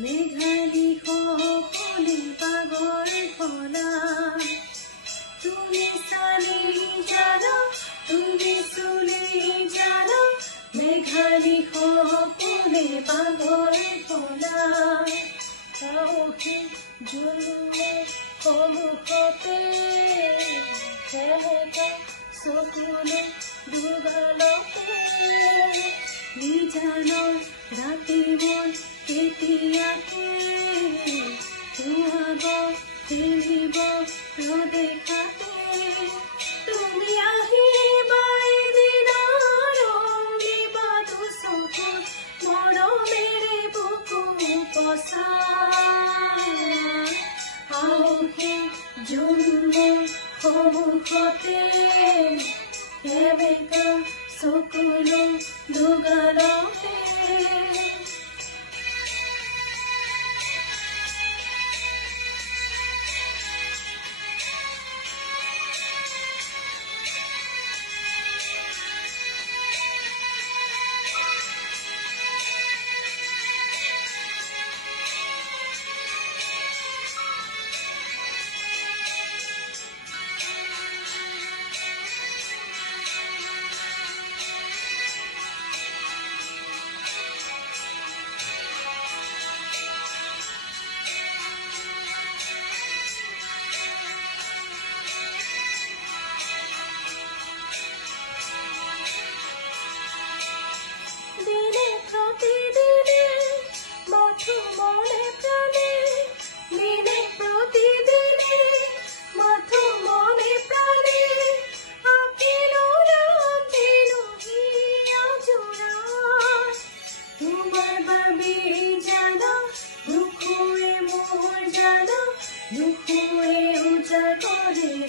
মেঘালী সপনে পাগল খোলা তুমি চালি জানো তুমি চুলি জানো মেঘালী সপনে পাগল খোলা জুলুমে সন্মুখতে চকুলে দুগালতে নিজানৰ ৰাতিবোৰ কেতিয়াকে ধুৱাব ফেৰিব ৰ'দে খাতে তুমি আহিবা এদিনৰ ৰঙিবা দুচকুত মৰমেৰে বুকু পচা আহে জুলুমৰ সন্মুখতে এবেকা চকুলো দুগালতে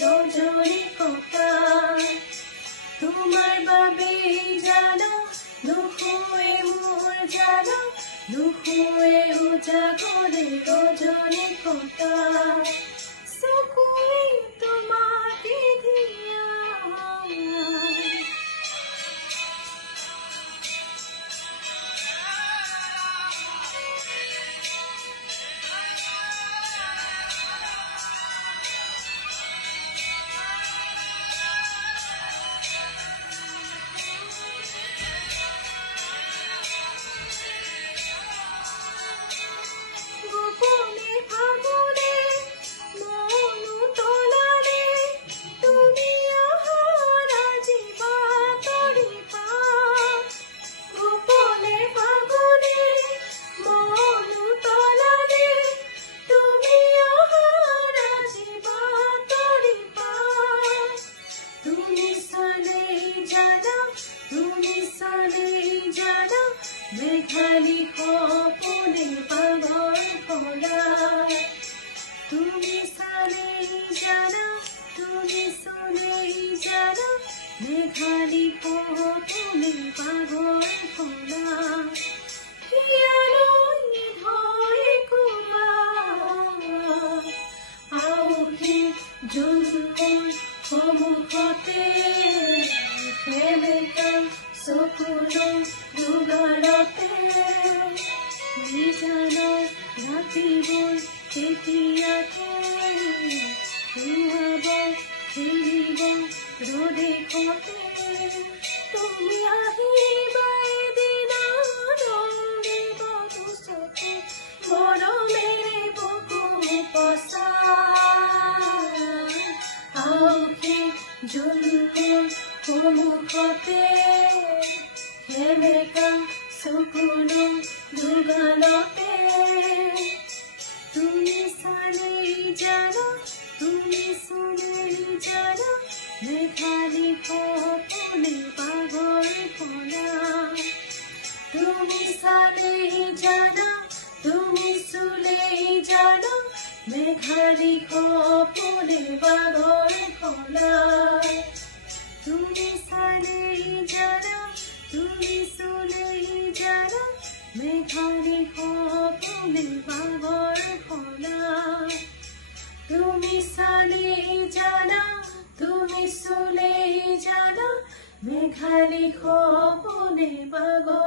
ৰজনী কথা তোমাৰ বাবে জানো নুশুৱে মোৰ জানো নুশুৱে উজাগৰে ৰজনী কথা চকুৱে তোমাকে দিয়া মেঘালী সপনে পাগল খোলা তুমি চালেই জানা তুমি চুলেই জানা মেঘালী সপনে পাগল খোলা হিয়ালৈ ধৰে কোবা আউহি জুলুমৰ সন্মুখতে প্ৰেমিকা চকুলো দুগালতে নিজানৰ ৰাতিবোৰ কেতিয়াকে ধুৱাব ফেৰিব ৰ'দে খাতে তুমি আহিবা এদিনৰ ৰঙিব দুচকুত মৰমেৰে বুকু পচা আহে জুলুমৰ সন্মুখতে এবেকা চকুলো দুগালতে তুমি চালেই জানো তুমি চুলেই জানো মেঘালী সপনে পাগল খোলা তুমি চালেই জানো তুমি চুলেই জানো মেঘালী সপনে পাগল খোলা তুমি চালেই জানো তুমি চুলেই জানো মেঘালী সপনে পাগল খোলা তুমি চালেই জানো তুমি চুলেই জানো মেঘালী সপনে পাগল